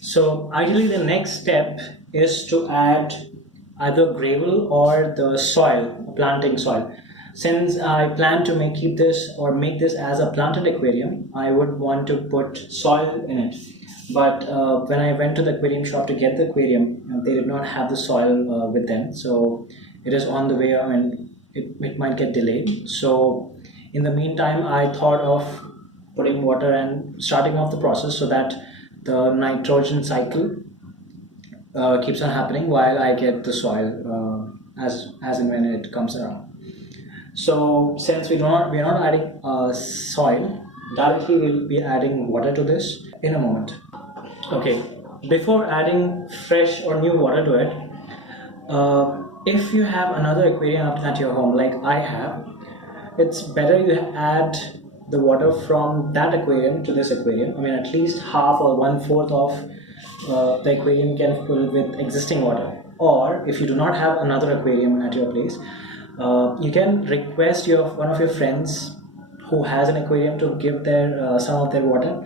So ideally the next step is to add either gravel or the soil, planting soil. Since I plan to make this as a planted aquarium, I would want to put soil in it. But when I went to the aquarium shop to get the aquarium, they did not have the soil with them. So it is on the way and it might get delayed. So in the meantime, I thought of putting water and starting off the process so that the nitrogen cycle keeps on happening while I get the soil as and when it comes around. So since we are not adding soil directly, we'll be adding water to this in a moment. Okay, before adding fresh or new water to it, if you have another aquarium at your home, like I have, it's better you add the water from that aquarium to this aquarium. I mean, at least half or one fourth of the aquarium can fill with existing water. Or if you do not have another aquarium at your place, you can request one of your friends who has an aquarium to give their some of their water.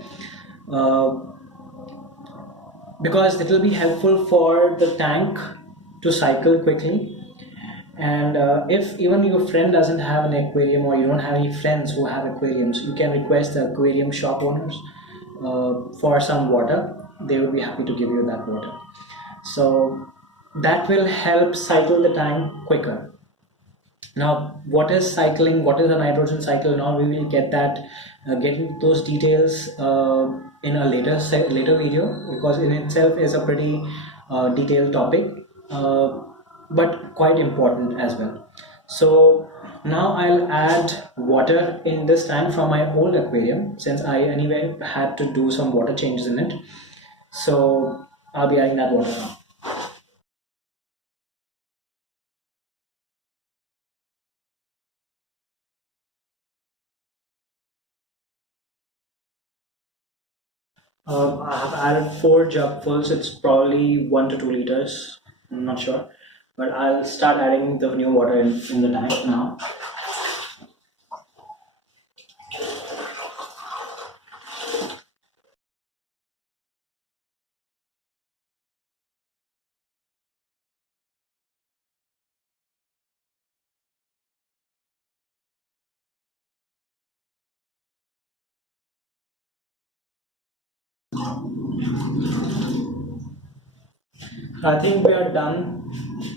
Uh, because it will be helpful for the tank to cycle quickly. And if even your friend doesn't have an aquarium or you don't have any friends who have aquariums, you can request the aquarium shop owners for some water. They will be happy to give you that water. So that will help cycle the tank quicker. Now, what is cycling? What is the nitrogen cycle? Now we will get into those details in a later video, because in itself is a pretty detailed topic, but quite important as well. So now I'll add water in this tank from my old aquarium, since I anyway had to do some water changes in it. So I'll be adding that water now. I have added 4 jugfuls. It's probably 1 to 2 liters. I'm not sure, but I'll start adding the new water in the tank now. I think we are done.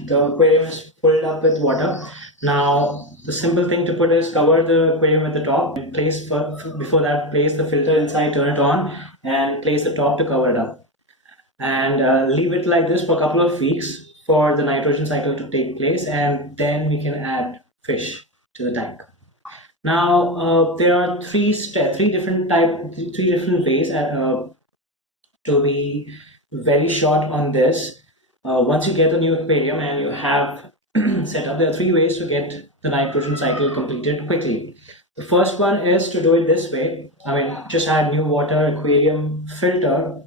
The aquarium is filled up with water. Now, the simple thing to put is cover the aquarium at the top. Before that, place the filter inside, turn it on, and place the top to cover it up. And leave it like this for a couple of weeks for the nitrogen cycle to take place, and then we can add fish to the tank. Now, there are three different ways to be very short on this. Once you get the new aquarium and you have set up, there are 3 ways to get the nitrogen cycle completed quickly. The first one is to do it this way. I mean, just add new water, aquarium, filter,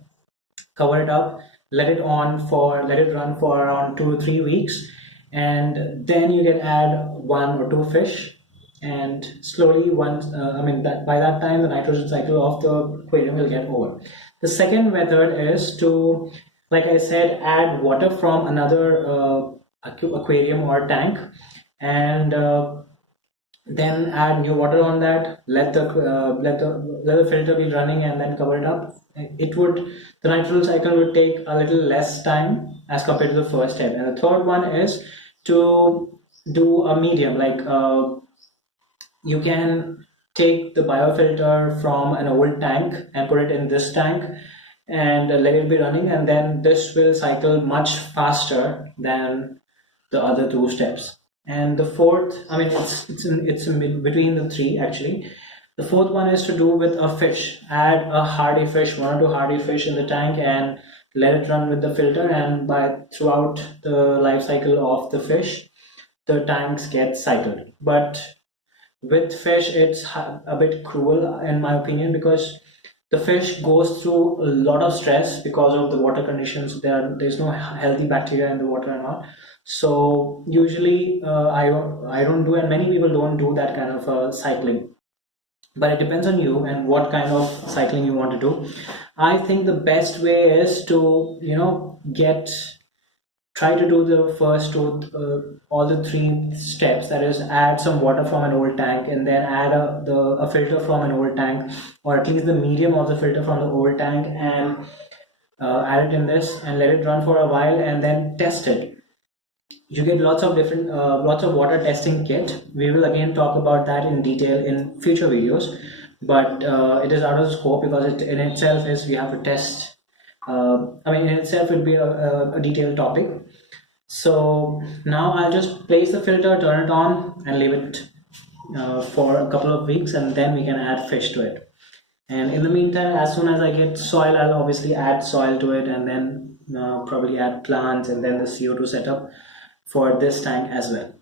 cover it up, let it run for around 2 to 3 weeks, and then you can add 1 or 2 fish, and slowly once I mean that by that time the nitrogen cycle of the aquarium will get over. The second method is to, like I said, add water from another aquarium or tank, and then add new water on that, let the filter be running, and then cover it up. The nitrogen cycle would take a little less time as compared to the first step. And the third one is to do a medium, like you can take the biofilter from an old tank and put it in this tank and let it be running, and then this will cycle much faster than the other 2 steps. And the fourth, I mean, it's in between the 3 actually. The fourth one is to do with a fish. Add a hardy fish, 1 or 2 hardy fish in the tank, and let it run with the filter. And throughout the life cycle of the fish, the tanks get cycled. But with fish, it's a bit cruel in my opinion, because the fish goes through a lot of stress because of the water conditions. There's no healthy bacteria in the water and all. So usually I don't do, and many people don't do that kind of cycling. but it depends on you and what kind of cycling you want to do. I think the best way is to, get try to do the first two, all the three steps. That is, add some water from an old tank, and then add a filter from an old tank, or at least the medium of the filter from the old tank, and add it in this and let it run for a while, and then test it. You get lots of water testing kit. We will again talk about that in detail in future videos, but it is out of scope because it in itself is, we have to test. I mean, in itself it will be a detailed topic. So now I'll just place the filter, turn it on, and leave it for a couple of weeks, and then we can add fish to it. And in the meantime, as soon as I get soil, I'll obviously add soil to it, and then probably add plants, and then the CO2 setup for this tank as well.